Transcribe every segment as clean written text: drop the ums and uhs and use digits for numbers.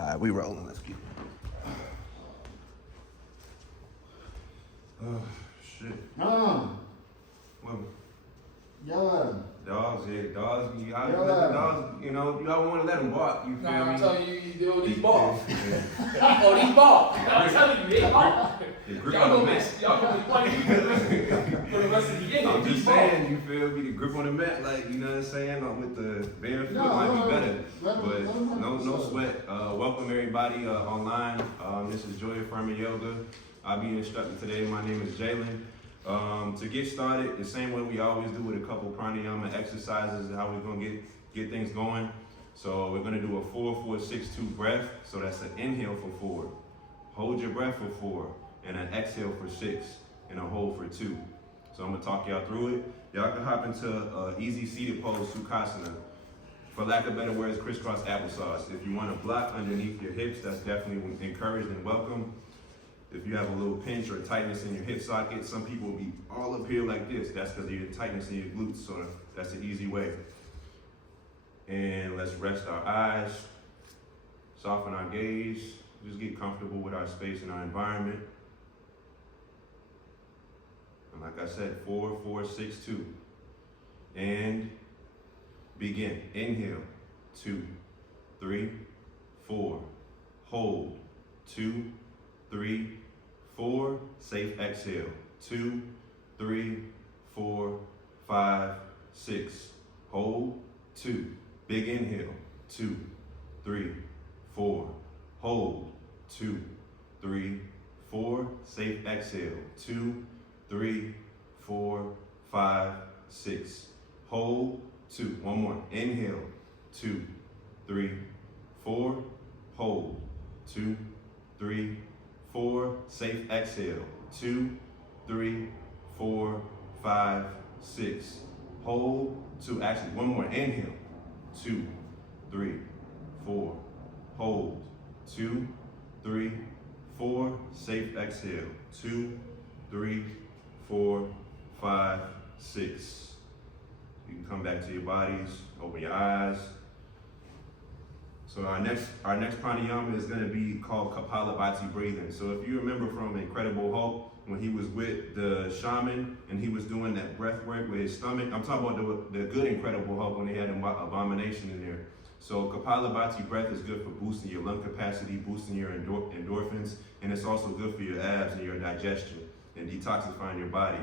All right, we rolling. Let's get it. Oh, shit. Well, Jalyn. dogs, y'all let the dogs, you know, y'all want to let them bark, you feel me? I'm telling you, you do these balls. Oh, these balls. I'm telling you, they bark. Y'all gonna be playing for the rest of the game. I'm just saying, you feel me? The grip on the mat, like, you know what I'm saying? With the bare foot might be better. But no sweat. Welcome everybody online. This is JoyAffirmingYoga. I'll be your instructor today. My name is Jalyn. To get started, the same way we always do with a couple pranayama exercises, how we're gonna get things going. So we're gonna do a 4-4-6-2 breath. So that's an inhale for 4, hold your breath for 4, and an exhale for 6, and a hold for 2. So I'm gonna talk y'all through it. Y'all can hop into easy seated pose, Sukhasana. For lack of better words, crisscross applesauce. If you want to block underneath your hips, that's definitely encouraged and welcome. If you have a little pinch or tightness in your hip socket, some people will be all up here like this. That's because of your tightness in your glutes, so that's the easy way. And let's rest our eyes, soften our gaze, just get comfortable with our space and our environment. And like I said, 4-4-6-2. And begin. Inhale, 2, 3, 4. Hold, 2, 3, 4. Safe exhale, 2, 3, 4, 5, 6. Hold, 2. Big inhale, 2, 3, 4. Hold, 2, 3, 4. Safe exhale, 2, 3, 4, 5, 6. Hold, 2. One more. Inhale, 2, 3, 4. Hold, 2, 3, 4. Safe exhale, 2, 3, 4, 5, 6. Hold, 2. Actually, one more. Inhale, 2, 3, 4. Hold, 2, 3, 4. Safe exhale, 2, 3, 4, 5, 6. You can come back to your bodies, open your eyes. So our next pranayama is going to be called Kapalabhati breathing. So if you remember from Incredible Hulk, when he was with the shaman and he was doing that breath work with his stomach, I'm talking about the good Incredible Hulk when they had an abomination in there. So Kapalabhati breath is good for boosting your lung capacity, boosting your endorphins, and it's also good for your abs and your digestion and detoxifying your body.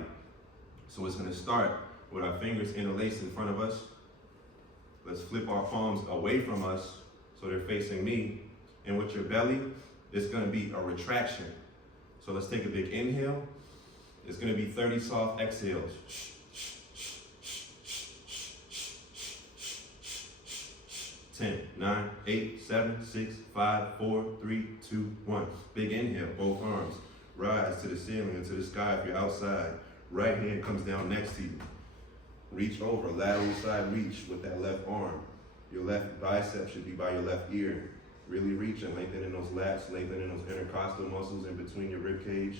So it's going to start with our fingers interlaced in front of us. Let's flip our palms away from us so they're facing me. And with your belly, it's going to be a retraction. So let's take a big inhale. It's going to be 30 soft exhales. 10, 9, 8, 7, 6, 5, 4, 3, 2, 1. Big inhale, both arms. Rise to the ceiling and to the sky if you're outside. Right hand comes down next to you. Reach over, lateral side reach with that left arm. Your left bicep should be by your left ear. Really reach and lengthening those lats, lengthening those intercostal muscles in between your rib cage.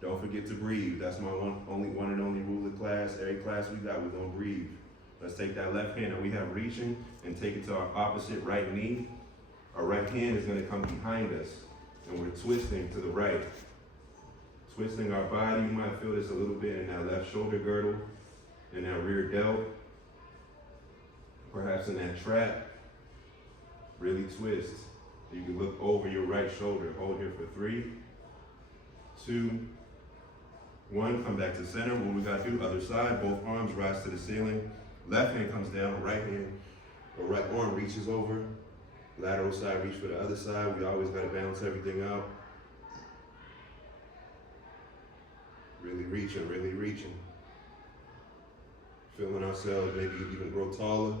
Don't forget to breathe. That's my one and only rule of class. Every class we got, we're gonna breathe. Let's take that left hand that we have reaching and take it to our opposite right knee. Our right hand is gonna come behind us and we're twisting to the right. Twisting our body, you might feel this a little bit in that left shoulder girdle, in that rear delt, perhaps in that trap. Really twist. You can look over your right shoulder. Hold here for 3, 2, 1. Come back to center. What we gotta do, other side, both arms rise to the ceiling. Left hand comes down, right hand, or right arm reaches over. Lateral side reach for the other side. We always gotta balance everything out. Really reaching. Feeling ourselves maybe even grow taller.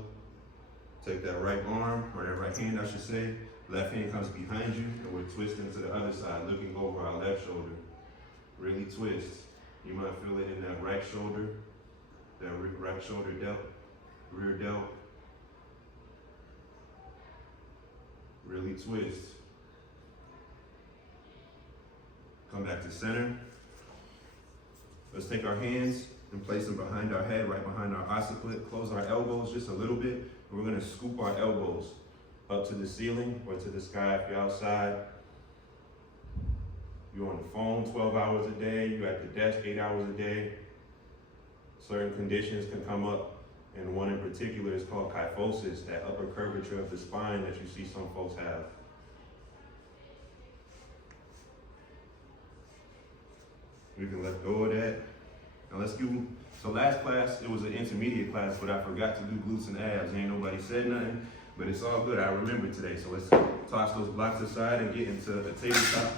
Take that right arm, or that right hand I should say. Left hand comes behind you, and we're twisting to the other side, looking over our left shoulder. Really twist. You might feel it in that right shoulder delt, rear delt. Really twist. Come back to center. Let's take our hands and place them behind our head, right behind our occiput. Close our elbows just a little bit. And we're gonna scoop our elbows. up to the ceiling or to the sky if you're outside. You're on the phone 12 hours a day, you're at the desk 8 hours a day. Certain conditions can come up, and one in particular is called kyphosis, that upper curvature of the spine that you see some folks have. We can let go of that. Now let's do, so last class, it was an intermediate class, but I forgot to do glutes and abs. Ain't nobody said nothing, but it's all good. I remember today. So let's toss those blocks aside and get into the tabletop.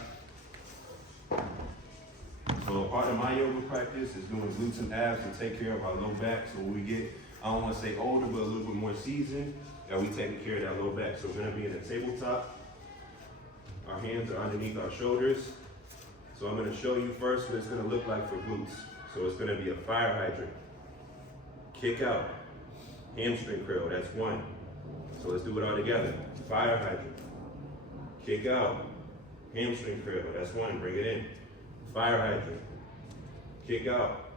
So a part of my yoga practice is doing glutes and abs to take care of our low back. So when we get, I don't want to say older, but a little bit more seasoned, that we taking care of that low back. So we're gonna be in a tabletop. Our hands are underneath our shoulders. So I'm gonna show you first what it's gonna look like for glutes. So it's gonna be a fire hydrant, kick out, hamstring curl, that's one. So let's do it all together. Fire hydrant, kick out, hamstring curl, that's one, bring it in. Fire hydrant, kick out,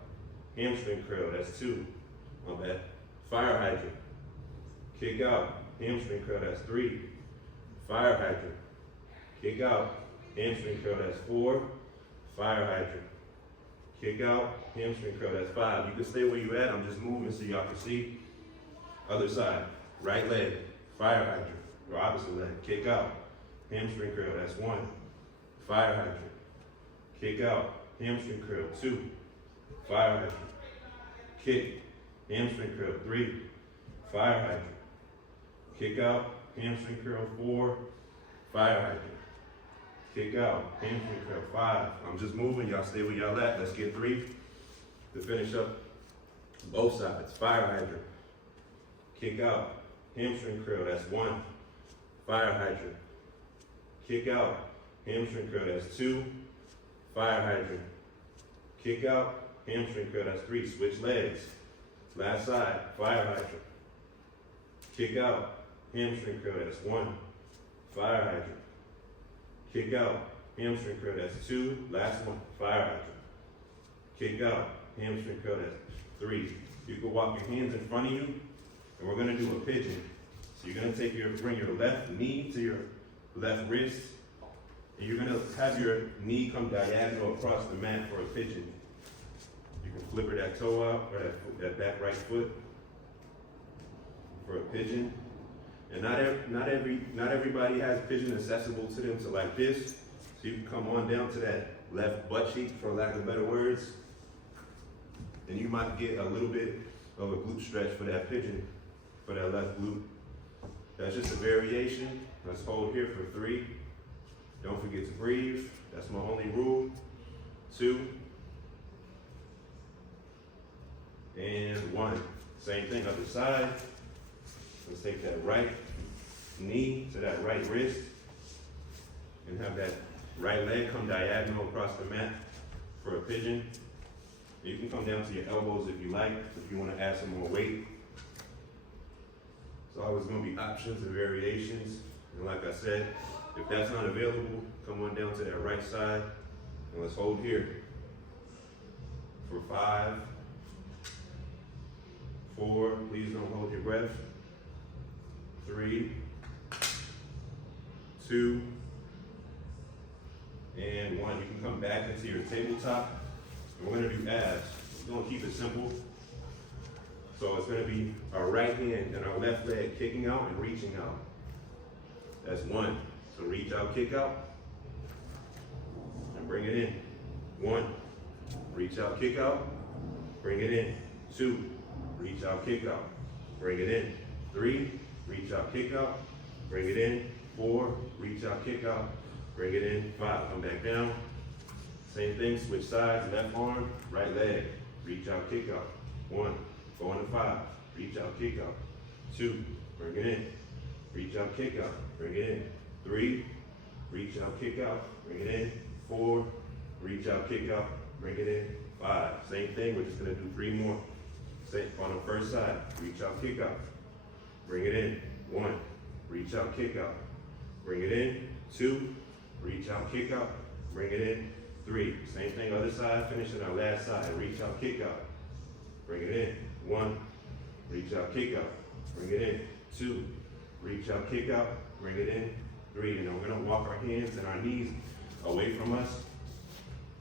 hamstring curl, that's two. My bad. Fire hydrant, kick out, hamstring curl, that's three. Fire hydrant, kick out, hamstring curl, that's four. Fire hydrant, kick out, hamstring curl, that's five. You can stay where you're at, I'm just moving so y'all can see. Other side, right leg, fire hydrant, or opposite leg, kick out, hamstring curl, that's one. Fire hydrant, kick out, hamstring curl, two. Fire hydrant, kick, hamstring curl, three. Fire hydrant, kick out, hamstring curl, four. Fire hydrant, kick out, hamstring curl, five. I'm just moving, y'all stay where y'all at. Let's get three to finish up both sides. Fire hydrant, kick out, hamstring curl, that's one. Fire hydrant, kick out, hamstring curl, that's two. Fire hydrant, kick out, hamstring curl, that's three. Switch legs. Last side, fire hydrant, kick out, hamstring curl, that's one. Fire hydrant, kick out, hamstring curl, that's two. Last one, fire hydrant, kick out, hamstring curl, that's three. You can walk your hands in front of you, and we're gonna do a pigeon. So you're gonna bring your left knee to your left wrist, and you're gonna have your knee come diagonal across the mat for a pigeon. You can flipper that toe out, or that back right foot for a pigeon. And not everybody has pigeon accessible to them to like this. So you can come on down to that left butt cheek, for lack of better words. And you might get a little bit of a glute stretch for that pigeon, for that left glute. That's just a variation. Let's hold here for three. Don't forget to breathe. That's my only rule. Two. And one. Same thing, other side. Let's take that right knee to that right wrist and have that right leg come diagonal across the mat for a pigeon. You can come down to your elbows if you like, if you want to add some more weight. It's always going to be options and variations. And like I said, if that's not available, come on down to that right side and let's hold here for 5, 4, please don't hold your breath. 3, 2, and 1. You can come back into your tabletop. And we're gonna do abs. We're gonna keep it simple. So it's gonna be our right hand and our left leg kicking out and reaching out. That's 1. So reach out, kick out, and bring it in. 1, reach out, kick out, bring it in. 2, reach out, kick out, bring it in. 3, reach out, kick out, bring it in. 4, reach out, kick out, bring it in. 5, come back down. Same thing, switch sides, left arm, right leg, reach out, kick out. 1, go into 5, reach out, kick out. 2, bring it in, reach out, kick out, bring it in. 3, reach out, kick out, bring it in. 4, reach out, kick out, bring it in. 5, same thing, we're just gonna do 3 more. Same, on the first side, reach out, kick out, bring it in. 1, reach out, kick out, bring it in. 2, reach out, kick out, bring it in. 3, same thing, other side, finishing our last side, reach out, kick out, bring it in. 1, reach out, kick out, bring it in. 2, reach out, kick out, bring it in, 3, and then we're gonna walk our hands and our knees away from us.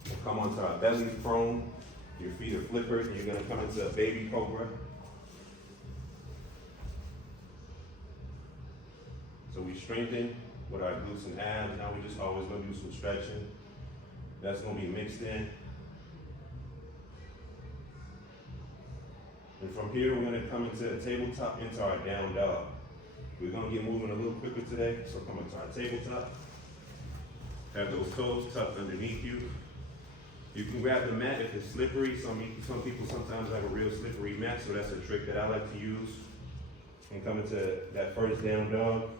We'll come onto our bellies prone, your feet are flippers, and you're gonna come into a baby cobra. So we strengthen with our glutes and abs. Now we just always gonna do some stretching. That's gonna be mixed in. And from here, we're gonna come into a tabletop, into our down dog. We're gonna get moving a little quicker today, so come into our tabletop. Have those toes tucked underneath you. You can grab the mat if it's slippery. Some people sometimes have a real slippery mat, so that's a trick that I like to use. And come into that first down dog.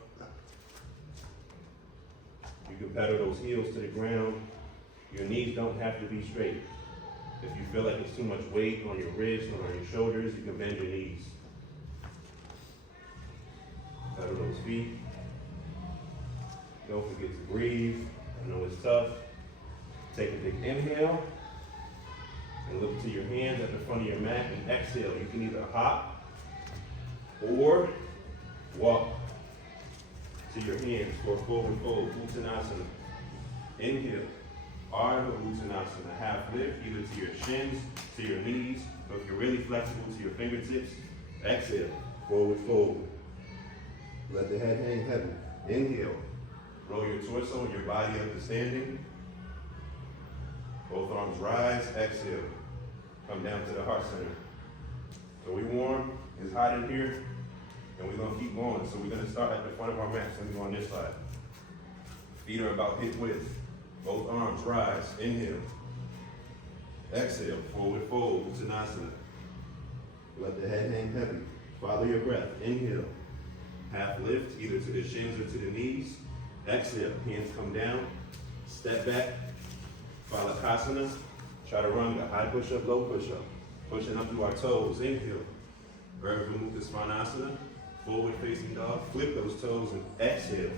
You can pedal those heels to the ground. Your knees don't have to be straight. If you feel like it's too much weight on your wrists or on your shoulders, you can bend your knees. Pedal those feet. Don't forget to breathe. I know it's tough. Take a big inhale and look to your hands at the front of your mat and exhale. You can either hop or walk to your hands for a forward fold, Uttanasana. Inhale, Ardha Uttanasana, half lift, either to your shins, to your knees, or if you're really flexible, to your fingertips. Exhale, forward fold. Let the head hang heavy. Inhale, roll your torso and your body up to standing. Both arms rise, exhale. Come down to the heart center. So we warm, it's hot in here, and we're gonna keep going. So we're gonna start at the front of our mat. So we go on this side. Feet are about hip width. Both arms rise, inhale. Exhale, forward fold, Uttanasana. Let the head hang heavy. Follow your breath, inhale. Half lift, either to the shins or to the knees. Exhale, hands come down. Step back, Balasana, Chaturanga, high push-up, low push-up. Pushing up through our toes, inhale. Urdhva Mukha Svanasana, forward facing dog. Flip those toes and exhale.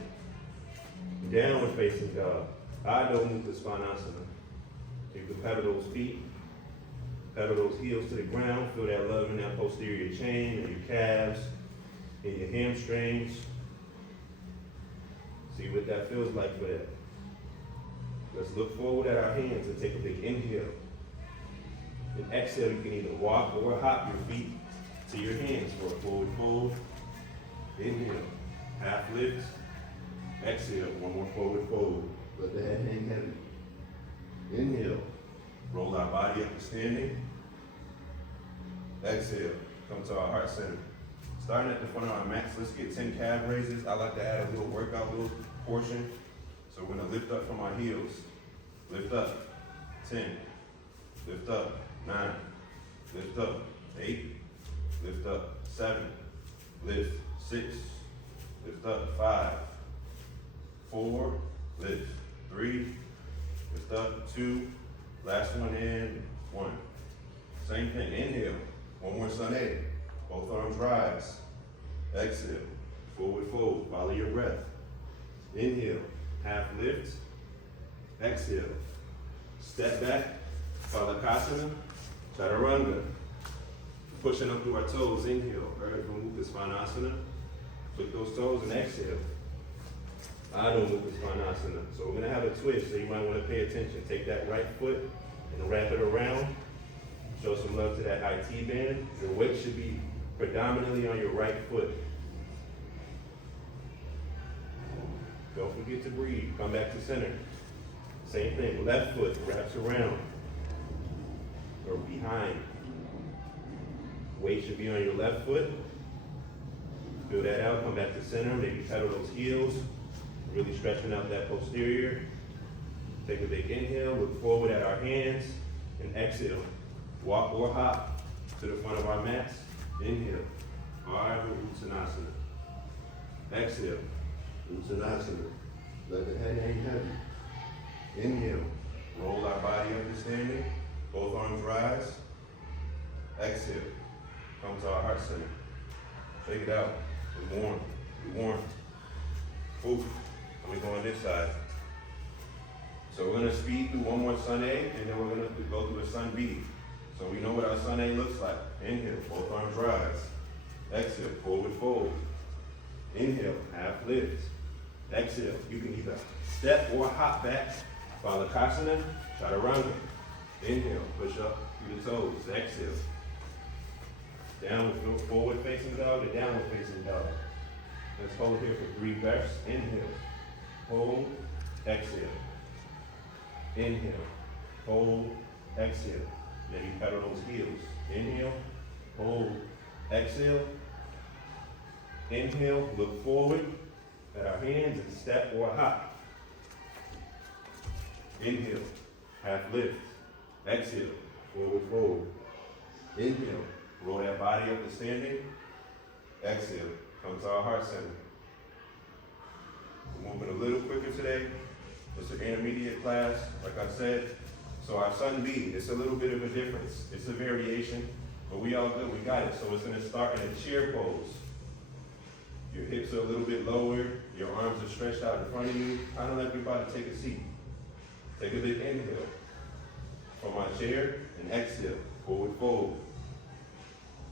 Downward facing dog, Adho Mukha Svanasana. You can pedal those feet, pedal those heels to the ground. Feel that love in that posterior chain and your calves and your hamstrings. See what that feels like for that. Let's look forward at our hands and take a big inhale. And exhale, you can either walk or hop your feet to your hands for a forward fold. Inhale, half lift. Exhale, one more forward fold. Let the head hang heavy. Inhale, roll our body up to standing. Exhale, come to our heart center. Starting at the front of our mats, let's get 10 calf raises. I like to add a little workout, little portion. So we're gonna lift up from our heels. Lift up, 10. Lift up, 9. Lift up, 8. Lift up, 7. Lift, 6. Lift up, 5. 4. Lift, 3. Lift up, 2. Last one in, 1. Same thing, inhale. One more sun A. Both arms rise. Exhale, forward fold, follow your breath. Inhale, half lift. Exhale, step back, Balasana, Chaturanga. Pushing up through our toes, inhale, Urdhva Mukha Svanasana. Flip those toes and exhale. Adho Mukha Svanasana. So we're gonna have a twist, so you might wanna pay attention. Take that right foot and wrap it around. Show some love to that IT band. Your weight should be predominantly on your right foot. Don't forget to breathe. Come back to center. Same thing, left foot wraps around or behind. Weight should be on your left foot. Feel that out, come back to center, maybe pedal those heels, really stretching out that posterior. Take a big inhale, look forward at our hands, and exhale. Walk or hop to the front of our mats. Inhale, Ardha Uttanasana. Exhale, Uttanasana. Let the head hang heavy. Inhale, roll our body up to standing. Both arms rise. Exhale, come to our heart center. Shake it out. We're warm. We're warm. Oof. And we go on this side. So we're gonna speed through one more sun A, and then we're gonna go through a sun B. So we know what our sun A looks like. Inhale, both arms rise. Exhale, forward fold. Inhale, half lift. Exhale. You can either step or hop back. Baladasana, chaturanga. Inhale, push up through the toes. Exhale. Downward, forward facing dog to downward facing dog. Let's hold here for 3 breaths. Inhale, hold, exhale. Inhale, hold, exhale. Then you pedal those heels. Inhale, hold, exhale. Inhale, look forward at our hands and step or hop. Inhale, half lift. Exhale, forward fold. Inhale, roll that body up to standing. Exhale, come to our heart center. We're moving a little quicker today. It's an intermediate class, like I said. So our sun B, it's a little bit of a difference. It's a variation, but we all good, we got it. So it's gonna start in a chair pose. Your hips are a little bit lower, your arms are stretched out in front of you, kind of like you're about to take a seat. Take a big inhale from our chair and exhale, forward fold.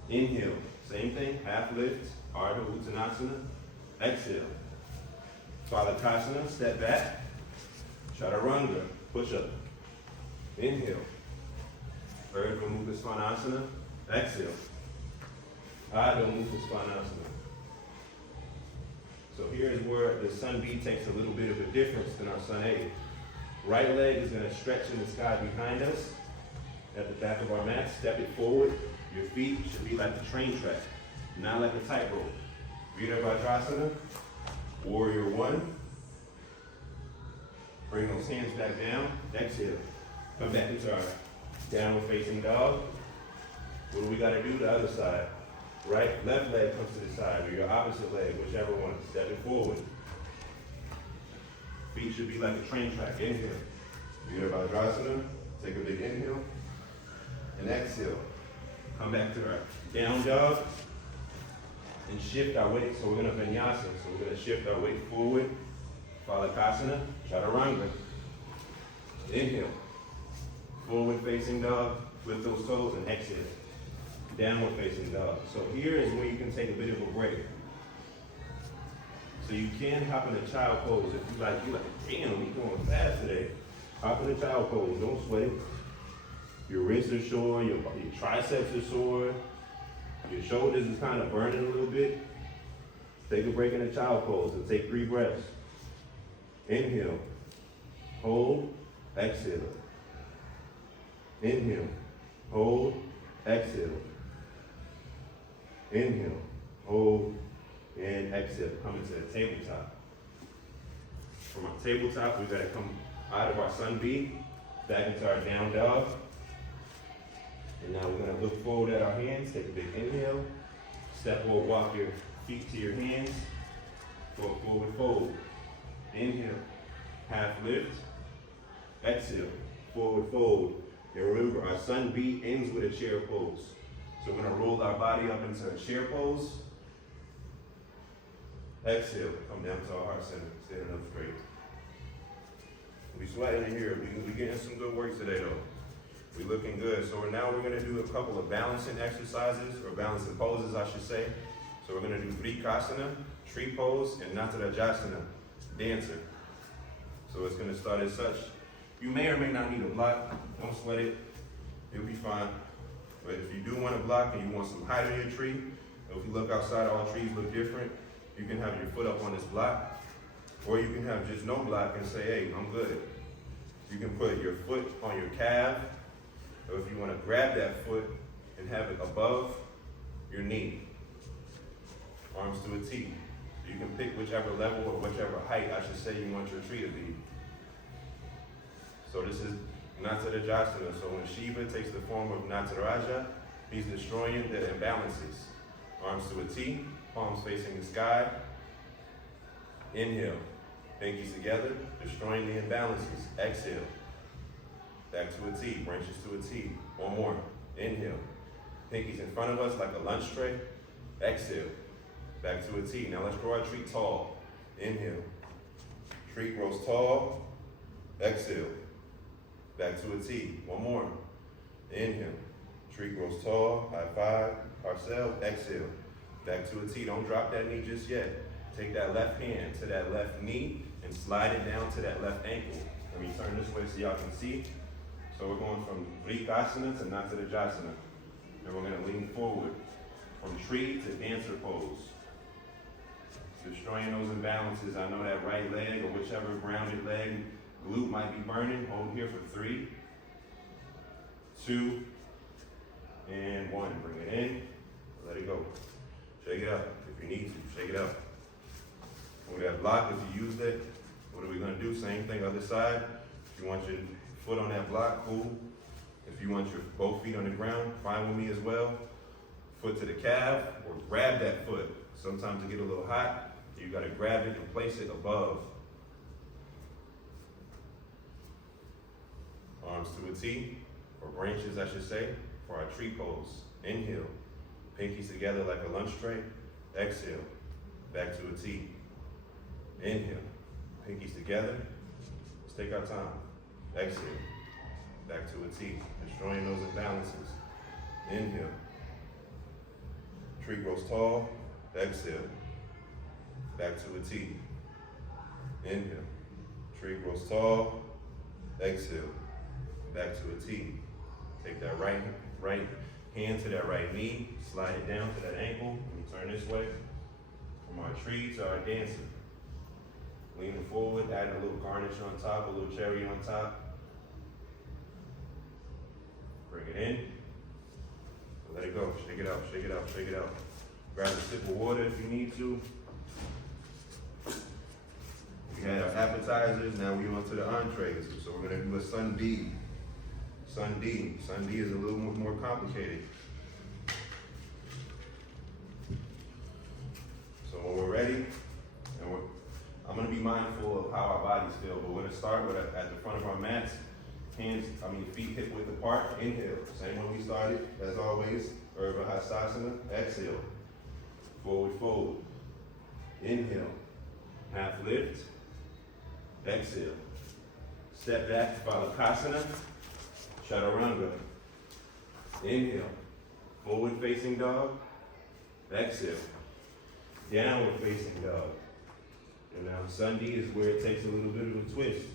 Inhale, same thing, half lift, Ardha Uttanasana. Exhale, Baladasana, step back, chaturanga, push up. Inhale, Urdhva Mukha Svanasana. Exhale, Adho Mukha Svanasana. So here is where the sun B takes a little bit of a difference than our sun A. Right leg is going to stretch in the sky behind us. At the back of our mat, step it forward. Your feet should be like the train track, not like a tightrope. Virabhadrasana, Warrior 1. Bring those hands back down. Exhale. Come back into our downward facing dog. What do we got to do? The other side. Right, left leg comes to the side, or your opposite leg, whichever one. Step it forward. Feet should be like a train track. Inhale. Virabhadrasana. Take a big inhale. And exhale. Come back to our down dog. And shift our weight. So we're going to Vinyasa. So we're going to shift our weight forward. Baladasana, chaturanga. Inhale. Forward facing dog. Flip those toes and exhale. Downward facing dog. So here is where you can take a bit of a break. So you can hop in a child pose if you like. You're like, damn, we going fast today. Hop in a child pose. Don't sweat. Your wrists are sore. Your triceps are sore. Your shoulders is kind of burning a little bit. Take a break in a child pose and take 3 breaths. Inhale. Hold. Exhale. Inhale. Hold. Exhale. Inhale. Hold. And exhale. Come into the tabletop. From our tabletop, we gotta come out of our sun B, back into our down dog. And now we're gonna look forward at our hands. Take a big inhale. Step or walk your feet to your hands for a forward fold. Inhale. Half lift. Exhale. Forward fold. And remember, our sun B ends with a chair pose. So we're gonna roll our body up into a chair pose. Exhale, come down to our heart center, standing up straight. We sweating in here, we getting some good work today though. We looking good. So now we're gonna do a couple of balancing exercises, or balancing poses I should say. So we're gonna do Vrikasana, tree pose, and Natarajasana, dancer. So it's gonna start as such. You may or may not need a block, don't sweat it, it'll be fine. But if you do want a block and you want some height on your tree, if you look outside, all trees look different. You can have your foot up on this block, or you can have just no block and say, hey, I'm good. You can put your foot on your calf, or if you want to grab that foot and have it above your knee, arms to a T. You can pick whichever level or whichever height, I should say, you want your tree to be. So this is Natarajasana. So when Shiva takes the form of Nataraja, he's destroying the imbalances. Arms to a T, palms facing the sky. Inhale, pinkies together, destroying the imbalances. Exhale, back to a T, branches to a T. One more. Inhale, pinkies in front of us like a lunch tray. Exhale, back to a T. Now let's grow our tree tall. Inhale, tree grows tall. Exhale, back to a T. One more. Inhale, tree grows tall. High five ourselves. Exhale, back to a T. Don't drop that knee just yet. Take that left hand to that left knee and slide it down to that left ankle. Let me turn this way so y'all can see. So we're going from Vinyasa to Natadajasana. And we're gonna lean forward from tree to dancer pose. Destroying those imbalances. I know that right leg or whichever grounded leg, glute might be burning. Hold here for 3, 2, and 1. Bring it in, let it go. Shake it up if you need to, shake it up. With that block, if you used it, what are we gonna do? Same thing, other side. If you want your foot on that block, cool. If you want your both feet on the ground, fine with me as well. Foot to the calf, or grab that foot. Sometimes it get a little hot, you gotta grab it and place it above. Arms to a T, or branches I should say, for our tree pose. Inhale, pinkies together like a lunch tray. Exhale, back to a T. Inhale, pinkies together. Let's take our time. Exhale, back to a T. Destroying those imbalances. Inhale, tree grows tall. Exhale, back to a T. Inhale, tree grows tall. Exhale, back to a T. Take that right hand to that right knee, slide it down to that ankle. Let me turn this way. From our tree to our dancer. Leaning forward, adding a little garnish on top, a little cherry on top. Bring it in. Let it go. Shake it out, shake it out, shake it out. Grab a sip of water if you need to. We had our appetizers, now we on to the entrees. So we're gonna do a sun D. Sun D. Sun D is a little more complicated. So when we're ready, I'm gonna be mindful of how our bodies feel, but we're gonna start with at the front of our mats, feet hip width apart. Inhale, same way we started, as always. Urdhva Hastasana. Exhale, forward fold. Inhale, half lift. Exhale, step back, Balakasana. Chaturanga. Inhale, forward facing dog. Exhale, downward facing dog. And now Sun D is where it takes a little bit of a twist.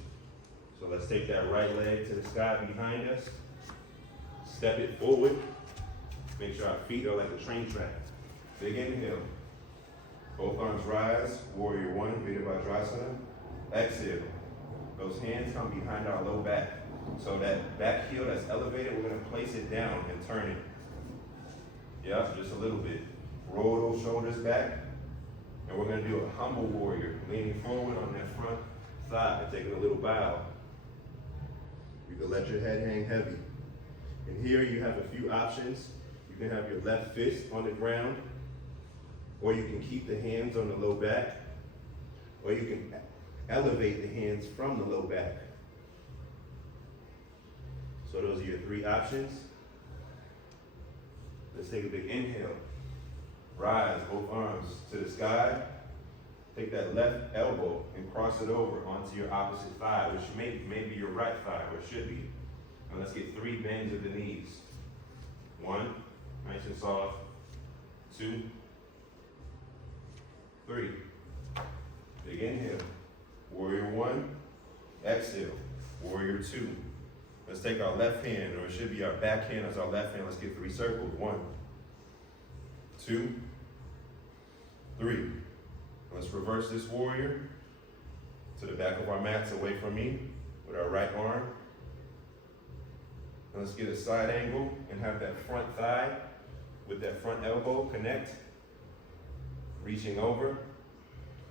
So let's take that right leg to the sky behind us. Step it forward. Make sure our feet are like a train track. Big inhale. Both arms rise. Warrior 1, Virabhadrasana. Exhale. Those hands come behind our low back. So that back heel that's elevated, we're gonna place it down and turn it. Yeah, just a little bit. Roll those shoulders back. And we're gonna do a humble warrior, leaning forward on that front thigh, taking a little bow. You can let your head hang heavy. And here you have a few options. You can have your left fist on the ground, or you can keep the hands on the low back, or you can elevate the hands from the low back. So those are your 3 options. Let's take a big inhale. Rise, both arms to the sky. Take that left elbow and cross it over onto your opposite thigh, which may be your right thigh, or it should be. And let's get 3 bends of the knees. 1, nice and soft. 2, 3. Big inhale. Warrior 1. Exhale. Warrior 2. Let's take our left hand, or it should be our back hand as our left hand. Let's get 3 circles. 1, 2, 3. Let's reverse this warrior to the back of our mats away from me with our right arm. And let's get a side angle and have that front thigh with that front elbow connect, reaching over.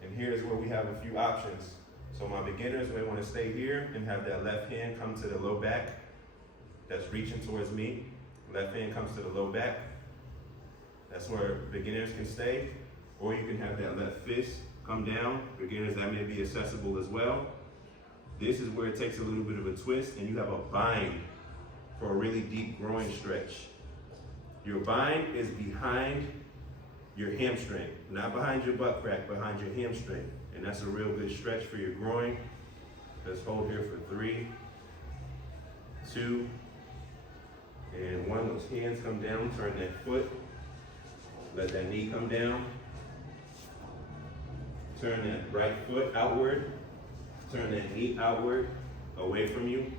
And here's where we have a few options. So my beginners may want to stay here and have that left hand come to the low back. That's reaching towards me. Left hand comes to the low back. That's where beginners can stay. Or you can have that left fist come down. Beginners, that may be accessible as well. This is where it takes a little bit of a twist, and you have a bind for a really deep groin stretch. Your bind is behind your hamstring, not behind your butt crack, behind your hamstring. And that's a real good stretch for your groin. Let's hold here for 3, 2, and 1. Those hands come down, turn that foot. Let that knee come down. Turn that right foot outward. Turn that knee outward, away from you.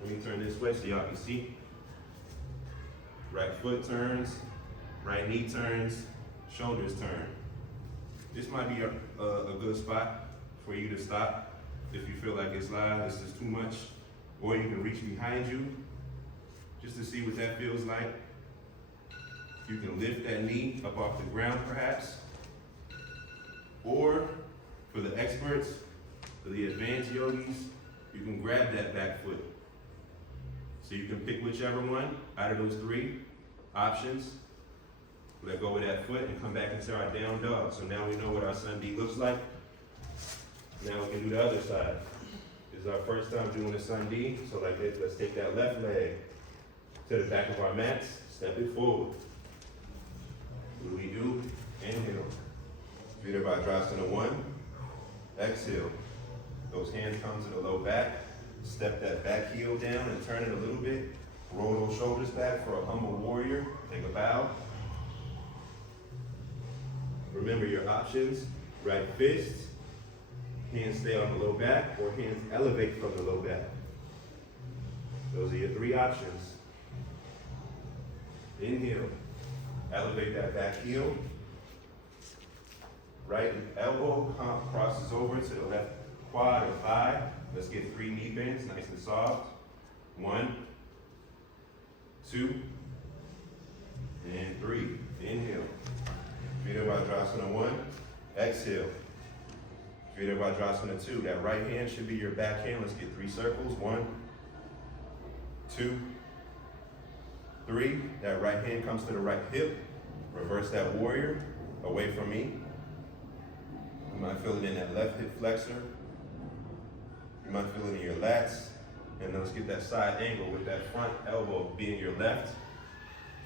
Let me turn this way so y'all can see. Right foot turns, right knee turns, shoulders turn. This might be a good spot for you to stop if you feel like it's loud, this is too much. Or you can reach behind you just to see what that feels like. You can lift that knee up off the ground perhaps. Or for the experts, for the advanced yogis, you can grab that back foot. So you can pick whichever one out of those three options. Let go of that foot and come back into our down dog. So now we know what our sun D looks like. Now we can do the other side. This is our first time doing the sun D. So like this, let's take that left leg to the back of our mats, step it forward. What do we do? Inhale. Virabhadrasana 1. Exhale. Those hands come to the low back. Step that back heel down and turn it a little bit. Roll those shoulders back for a humble warrior. Take a bow. Remember your options. Right fist. Hands stay on the low back or hands elevate from the low back. Those are your three options. Inhale. Elevate that back heel. Right elbow crosses over to the left quad or thigh. Let's get 3 knee bends, nice and soft. 1, 2, and 3. Inhale. Virabhadrasana 1. Exhale. Virabhadrasana 2. That right hand should be your back hand. Let's get 3 circles. 1, 2, 3. That right hand comes to the right hip. Reverse that warrior away from me. You might feel it in that left hip flexor. You might feel it in your lats. And then let's get that side angle with that front elbow being your left.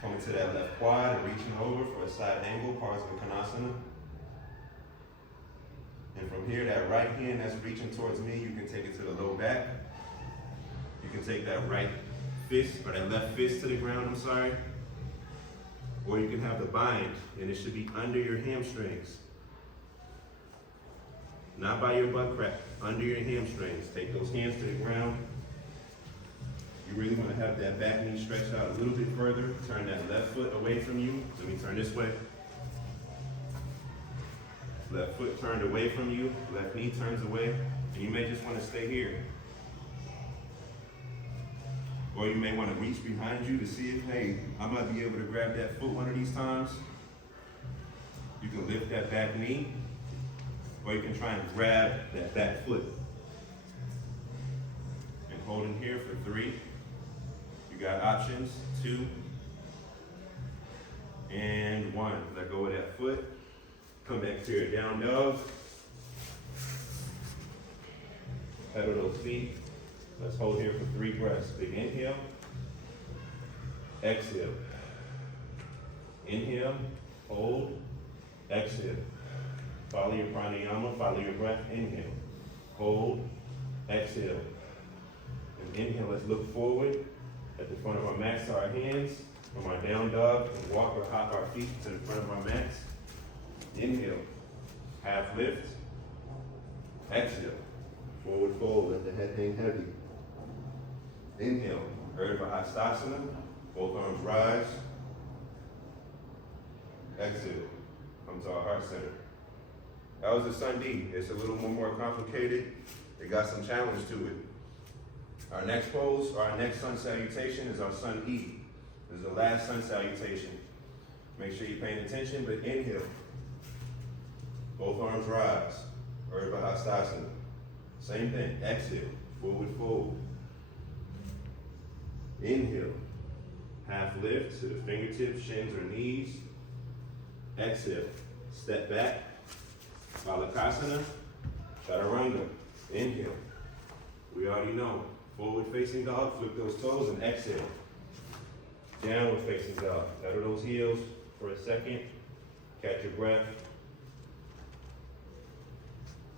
Coming to that left quad and reaching over for a side angle, Parsvakonasana. And from here, that right hand that's reaching towards me, you can take it to the low back. You can take that right fist, or that left fist to the ground, I'm sorry. Or you can have the bind, and it should be under your hamstrings. Not by your butt crack, under your hamstrings. Take those hands to the ground. You really want to have that back knee stretched out a little bit further. Turn that left foot away from you. Let me turn this way. Left foot turned away from you. Left knee turns away. And you may just want to stay here. Or you may want to reach behind you to see if, hey, I might be able to grab that foot one of these times. You can lift that back knee. Or you can try and grab that back foot. And hold in here for 3. You got options, 2, and 1. Let go of that foot. Come back to your down dog. Pedal those feet. Let's hold here for 3 breaths. Big inhale. Exhale. Inhale. Hold. Exhale. Follow your pranayama, follow your breath. Inhale. Hold. Exhale. And inhale, let's look forward. At the front of our mats are our hands. From our down dog, and walk or hop our feet to the front of our mats. Inhale. Half lift. Exhale. Forward fold, let the head hang heavy. Inhale. Urdhva Hastasana. Both arms rise. Exhale. Come to our heart center. That was the Sun D. It's a little more complicated. It got some challenge to it. Our next pose, or our next sun salutation is our Sun E. This is the last sun salutation. Make sure you're paying attention, but inhale. Both arms rise. Urdhva Hastasana. Same thing. Exhale. Forward fold. Inhale. Half lift to the fingertips, shins, or knees. Exhale. Step back. Balakasana. Chaturanga. Inhale. We already know. Forward facing dog. Flip those toes and exhale. Downward facing dog. Pedal those heels for a second. Catch your breath.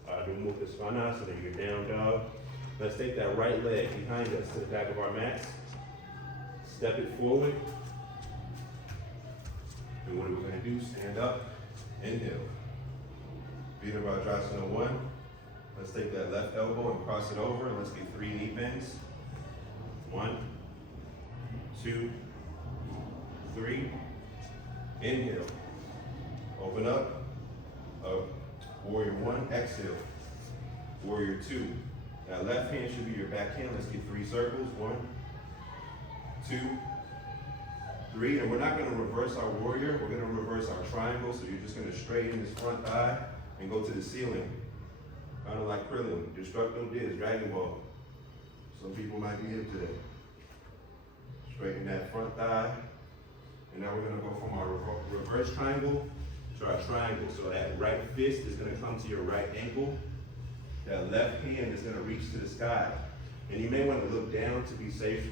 Adho Mukha Svanasana, your down dog. Let's take that right leg behind us to the back of our mats. Step it forward. And what we're going to do, stand up. Inhale. Virabhadrasana 1. Let's take that left elbow and cross it over. Let's get 3 knee bends. 1, 2, 3. Inhale. Open up. Up. Warrior 1. Exhale. Warrior 2. That left hand should be your back hand. Let's get 3 circles. 1, 2, 3. And we're not going to reverse our warrior. We're going to reverse our triangle. So you're just going to straighten this front thigh and go to the ceiling. Kind of like Krillin. Instructor did Dragon Ball. Some people might be into that. Straighten that front thigh. And now we're going to go from our reverse triangle to our triangle. So that right fist is going to come to your right ankle. That left hand is going to reach to the sky. And you may want to look down to be safe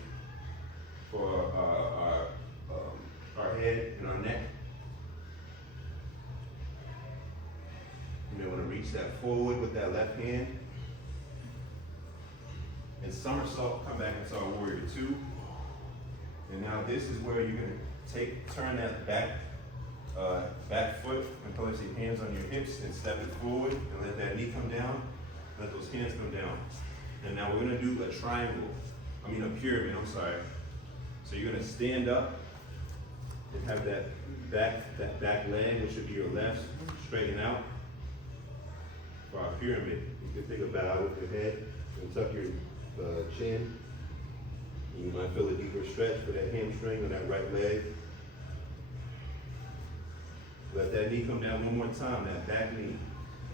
for our head and our neck. You may want to reach that forward with that left hand. And somersault, come back into our warrior 2. And now this is where you're going to turn that back foot and place your hands on your hips and step it forward and let that knee come down. Let those hands come down. And now we're going to do a pyramid, I'm sorry. So you're going to stand up and have that back leg, which should be your left, straighten out for our pyramid. You can take a bow with your head and tuck your chin. You might feel a deeper stretch for that hamstring on that right leg. Let that knee come down one more time, that back knee.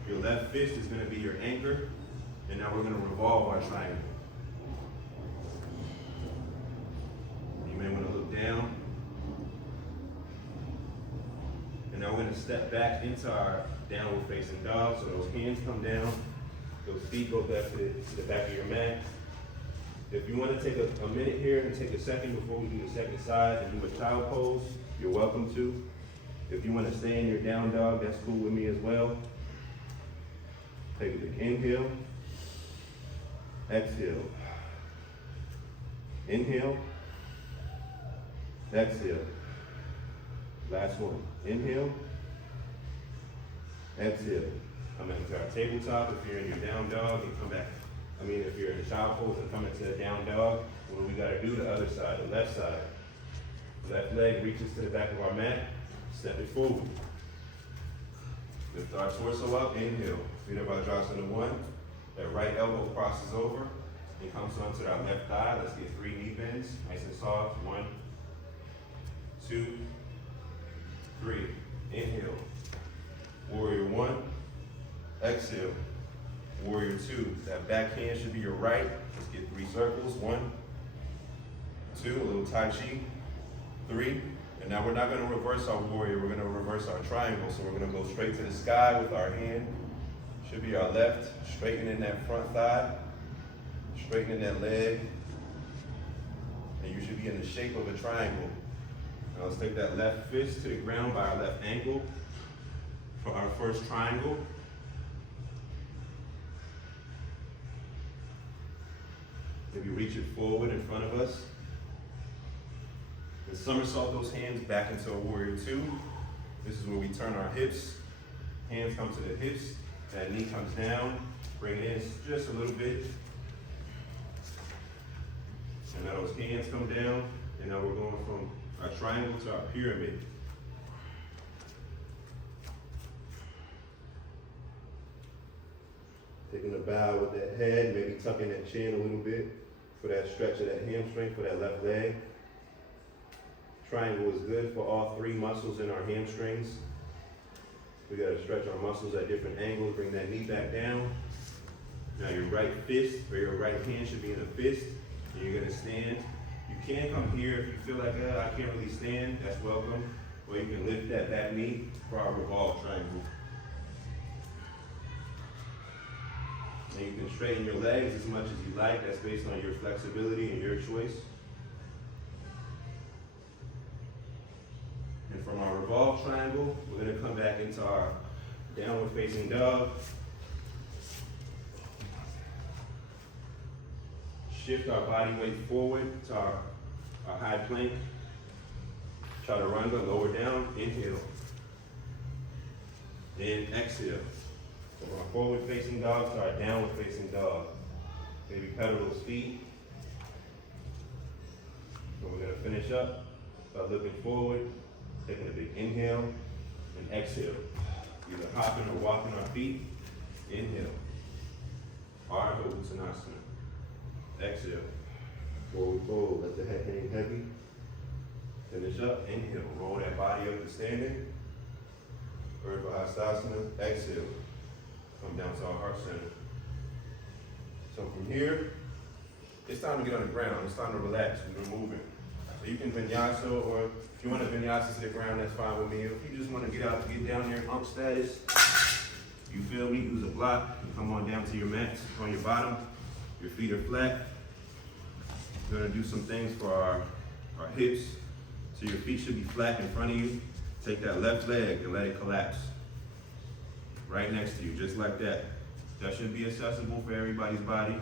Your left fist is going to be your anchor. And now we're going to revolve our triangle. You may want to look down. And now we're going to step back into our downward facing dog. So those hands come down. Those feet go back to the back of your mat. If you want to take a minute here and take a second before we do the second side and do a child pose, you're welcome to. If you want to stay in your down dog, that's cool with me as well. Take a big inhale. Exhale. Inhale. Exhale. Last one. Inhale. Exhale. Come into our tabletop. If you're in your down dog, you come back. If you're in a child pose and come into a down dog, what we got to do the other side, the left side. Left leg reaches to the back of our mat. Step it forward. Lift our torso up. Inhale. Virabhadrasana 1. That right elbow crosses over and comes onto our left thigh. Let's get 3 knee bends, nice and soft. 1, 2, 3. Inhale. Warrior 1. Exhale. Warrior 2. That back hand should be your right. Let's get 3 circles. 1, 2. A little Tai Chi. 3. And now we're not going to reverse our warrior. We're going to reverse our triangle. So we're going to go straight to the sky with our hand. Should be our left, straightening that front thigh, straightening that leg, and you should be in the shape of a triangle. Now let's take that left fist to the ground by our left ankle for our first triangle. Maybe reach it forward in front of us. And somersault those hands back into a warrior 2. This is where we turn our hips. Hands come to the hips. That knee comes down, bring it in just a little bit. And now those hands come down, and now we're going from our triangle to our pyramid. Taking a bow with that head, maybe tucking that chin a little bit for that stretch of that hamstring, for that left leg. Triangle is good for all 3 muscles in our hamstrings. We got to stretch our muscles at different angles, bring that knee back down. Now your right fist or your right hand should be in a fist. And you're going to stand. You can come here if you feel like, I can't really stand, that's welcome. Or you can lift that back knee for our revolve triangle. And you can straighten your legs as much as you like. That's based on your flexibility and your choice. And from our revolve triangle, we're going to come back into our downward facing dog. Shift our body weight forward to our high plank. Chaturanga, lower down, inhale. Then exhale. From our forward facing dog to our downward facing dog. Maybe pedal those feet. So we're gonna finish up by looking forward, taking a big inhale and exhale. Either hopping or walking our feet. Inhale. Ardha Uttanasana. Exhale. Forward fold. Let the head hang heavy. Finish up. Inhale. Roll that body up to standing. Urdhva Hastasana. Exhale. Come down to our heart center. So from here, it's time to get on the ground. It's time to relax. We're moving. So you can Vinyasa, or if you want to Vinyasa to the ground, that's fine with me. If you just want to get down there in ump status, you feel me? Use a block. You come on down to your mats on your bottom. Your feet are flat. We're gonna do some things for our hips. So your feet should be flat in front of you. Take that left leg and let it collapse. Right next to you, just like that. That should be accessible for everybody's body.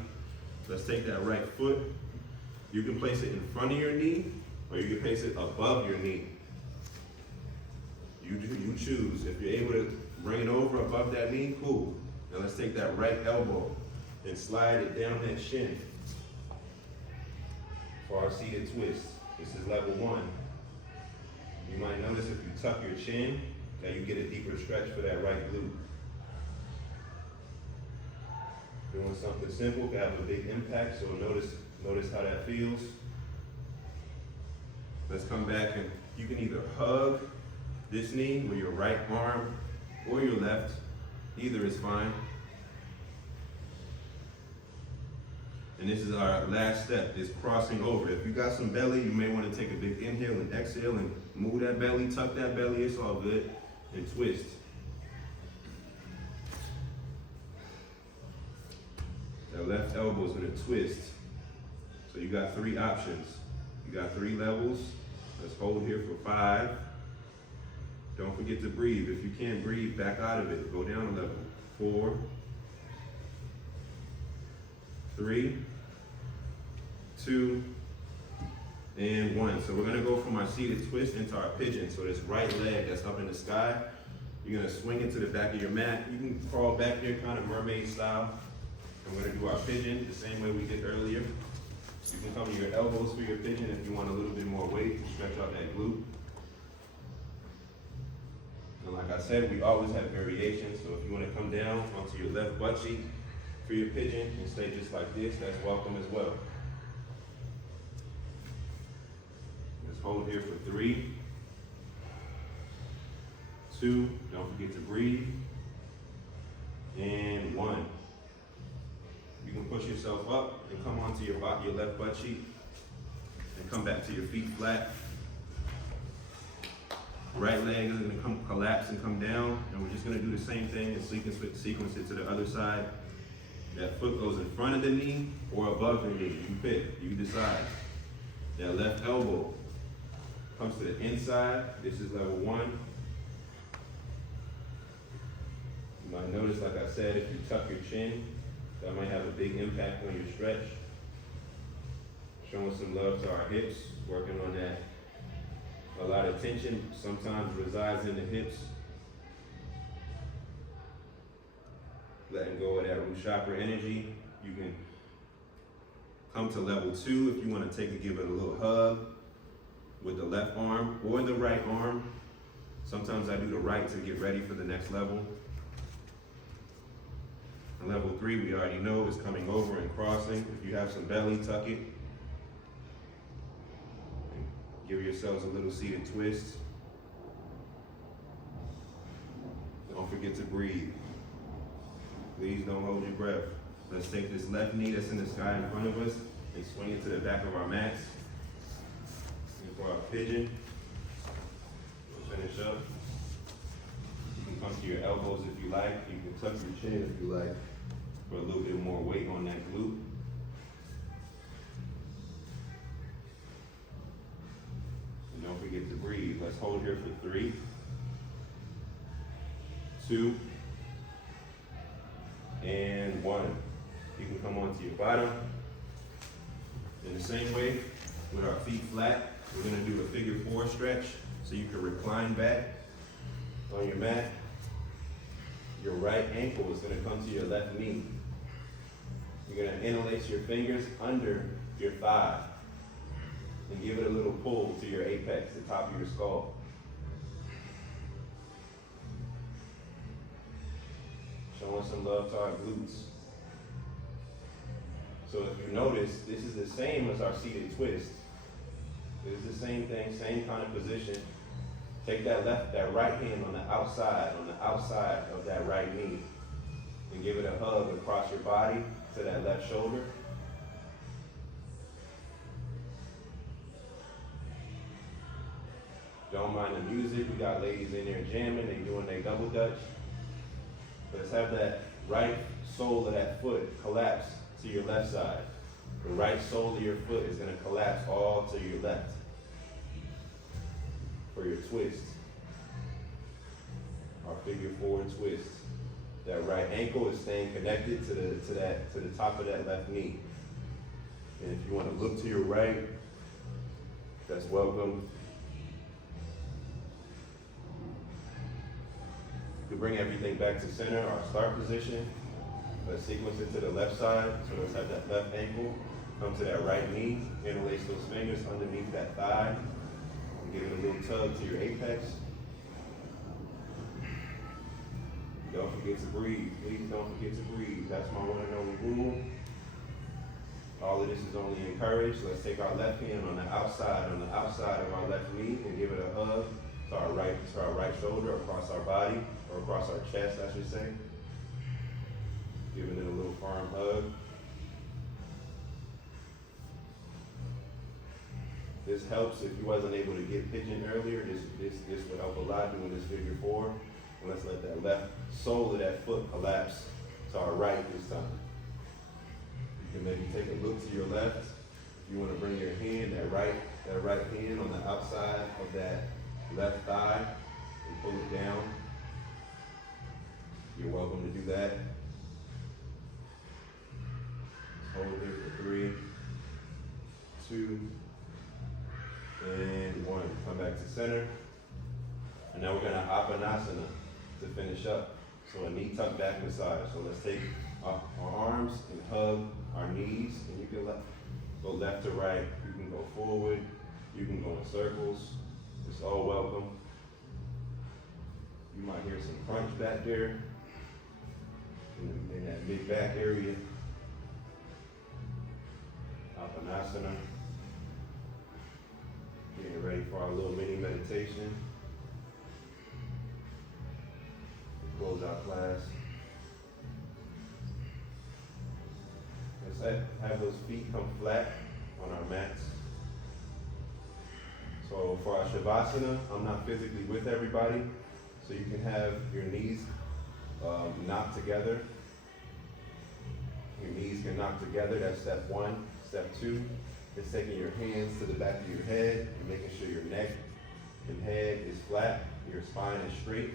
Let's take that right foot. You can place it in front of your knee, or you can place it above your knee. You choose. If you're able to bring it over above that knee, cool. Now let's take that right elbow and slide it down that shin for our seated twist. This is level 1. You might notice if you tuck your chin that you get a deeper stretch for that right glute. Doing something simple can have a big impact, so notice how that feels. Let's come back, and you can either hug this knee with your right arm or your left. Either is fine. And this is our last step, is crossing over. If you got some belly, you may want to take a big inhale and exhale and move that belly, tuck that belly, it's all good, and twist. That left elbow is going to twist. So you got 3 options. You got 3 levels. Let's hold here for 5. Don't forget to breathe. If you can't breathe, back out of it. Go down a level. 4, 3, 2, and 1. So we're going to go from our seated twist into our pigeon. So this right leg that's up in the sky, you're going to swing it to the back of your mat. You can crawl back there kind of mermaid style. And we're going to do our pigeon the same way we did earlier. You can come to your elbows for your pigeon if you want a little bit more weight to stretch out that glute. And like I said, we always have variations. So if you want to come down onto your left butt cheek for your pigeon and stay just like this, that's welcome as well. Let's hold here for 3, 2, don't forget to breathe, and 1. You can push yourself up and come onto your left butt cheek and come back to your feet flat. Right leg is going to collapse and come down, and we're just going to do the same thing and sequence it to the other side. That foot goes in front of the knee or above the knee. You pick, you decide. That left elbow comes to the inside. This is level 1. You might notice, like I said, if you tuck your chin, that might have a big impact on your stretch. Showing some love to our hips, working on that. A lot of tension sometimes resides in the hips. Letting go of that root chakra energy. You can come to level 2 if you want to give it a little hug with the left arm or the right arm. Sometimes I do the right to get ready for the next level. And level 3, we already know, is coming over and crossing. If you have some belly, tuck it. And give yourselves a little seated twist. Don't forget to breathe. Please don't hold your breath. Let's take this left knee that's in the sky in front of us and swing it to the back of our mats. And for our pigeon, we'll finish up. You can come to your elbows if you like. You can tuck your chin if you like for a little bit more weight on that glute. And don't forget to breathe. Let's hold here for 3, 2, and 1. You can come onto your bottom. In the same way, with our feet flat, we're going to do a figure 4 stretch. So you can recline back on your mat. your right ankle is gonna come to your left knee. You're gonna interlace your fingers under your thigh and give it a little pull to your apex, the top of your skull. Showing some love to our glutes. So if you notice, this is the same as our seated twist. It's the same thing, same kind of position. Take that right hand on the outside of that right knee, and give it a hug across your body to that left shoulder. Don't mind the music. We got ladies in there jamming, they doing their double dutch. Let's have that right sole of that foot collapse to your left side. The right sole of your foot is going to collapse all to your left for your twist. Our figure 4 twist. That right ankle is staying connected to the top of that left knee. And if you want to look to your right, that's welcome. You can bring everything back to center, our start position. Let's sequence it to the left side. So let's have that left ankle come to that right knee. Interlace those fingers underneath that thigh. And give it a little tug to your apex. Don't forget to breathe. Please don't forget to breathe. That's my one and only rule. All of this is only encouraged. Let's take our left hand on the outside of our left knee and give it a hug to our right shoulder, across our body, or across our chest, I should say. Giving it a little firm hug. This helps if you wasn't able to get pigeon earlier. This would help a lot doing this figure 4. And let's let that left sole of that foot collapse to our right this time. You can maybe take a look to your left. If you want to bring your hand, that right hand on the outside of that left thigh and pull it down. You're welcome to do that. Hold it for 3, 2, and 1. Come back to center. And now we're going to Appanasana to finish up. So a knee tuck back massage. So let's take our arms and hug our knees. And you can go left to right. You can go forward. You can go in circles. It's all welcome. You might hear some crunch back there in that mid back area. Appanasana. Getting ready for our little mini meditation. Close out class. Let's have those feet come flat on our mats. So for our Shavasana, I'm not physically with everybody, so you can have your knees knocked together. Your knees can knock together, that's step 1. Step 2 is taking your hands to the back of your head and making sure your neck and head is flat, your spine is straight.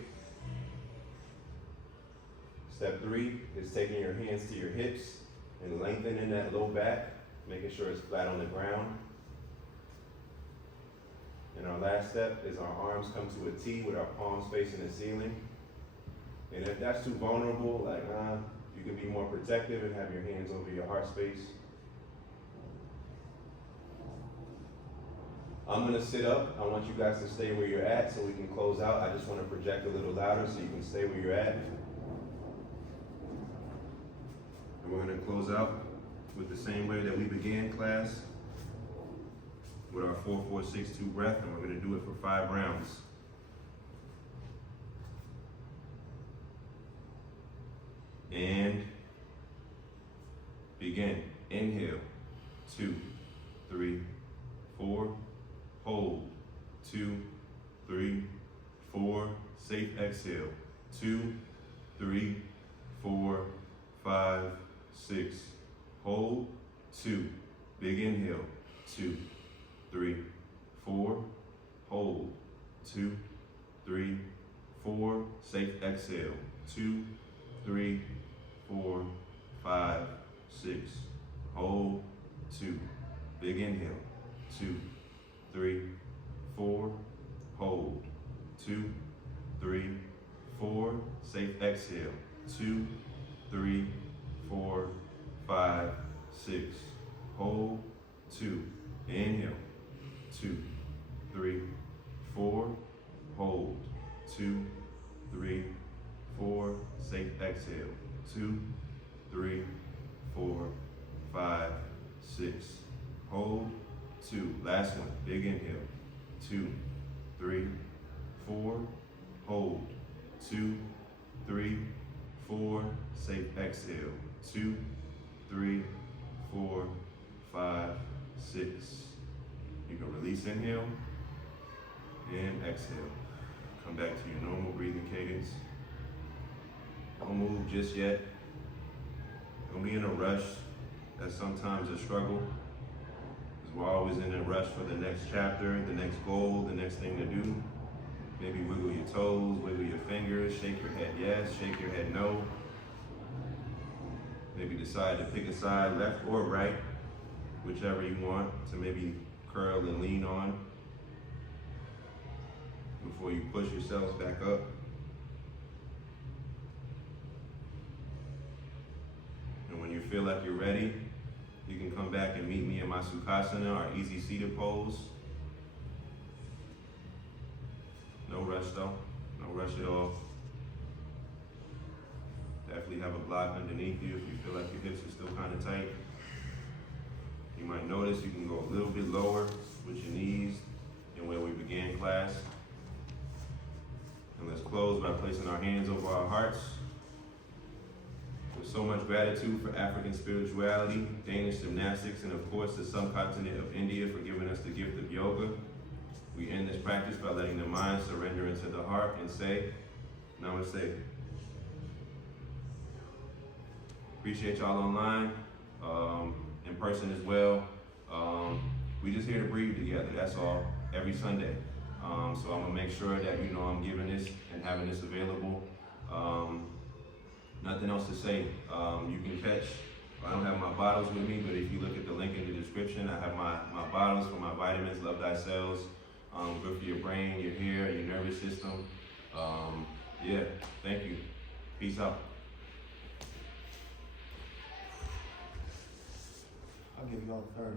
Step 3 is taking your hands to your hips and lengthening that low back, making sure it's flat on the ground. And our last step is our arms come to a T with our palms facing the ceiling. And if that's too vulnerable, you can be more protective and have your hands over your heart space. I'm gonna sit up. I want you guys to stay where you're at so we can close out. I just want to project a little louder so you can stay where you're at. And we're gonna close out with the same way that we began class, with our 4-4-6-2 breath, and we're gonna do it for 5 rounds. And begin. Inhale, 2, 3, 4. Hold, 2, 3, 4. Safe exhale, 2, 3, 4, 5, 6. Hold, 2. Big inhale, 2, 3, 4. Hold, 2, 3, 4. Safe exhale, 2, 3, 4, 5, 6. Hold, 2. Big inhale, 2, 3, 4. Hold, 2, 3, 4, safe exhale. 2, 3, 4, 5, 6. Hold. 2. Inhale. 2, 3, 4. Hold. 2, 3, 4. Safe exhale. 2, 3, 4, 5, 6. Hold. 2. Last one. Big inhale. 2, 3, 4. Hold. 2, 3, 4. Safe exhale. 2, 3, 4, 5, 6. You can release inhale and exhale. Come back to your normal breathing cadence. Don't move just yet. Don't be in a rush. That's sometimes a struggle. Because we're always in a rush for the next chapter, the next goal, the next thing to do. Maybe wiggle your toes, wiggle your fingers, shake your head yes, shake your head no. Maybe decide to pick a side, left or right, whichever you want to maybe curl and lean on before you push yourselves back up. And when you feel like you're ready, you can come back and meet me in my Sukhasana, our easy seated pose. No rush though, no rush at all. Definitely have a block underneath you if you feel like your hips are still kind of tight. You might notice you can go a little bit lower with your knees than where we began class. And let's close by placing our hands over our hearts. With so much gratitude for African spirituality, Danish gymnastics, and of course the subcontinent of India for giving us the gift of yoga. We end this practice by letting the mind surrender into the heart and say, Namaste. Appreciate y'all online, in person as well. We just here to breathe together, that's all, every Sunday. So I'm gonna make sure that, I'm giving this and having this available. Nothing else to say. You can catch, I don't have my bottles with me, but if you look at the link in the description, I have my bottles for my vitamins, Love Thy Cells, good for your brain, your hair, your nervous system. Yeah, thank you. Peace out. I'll give you all 30.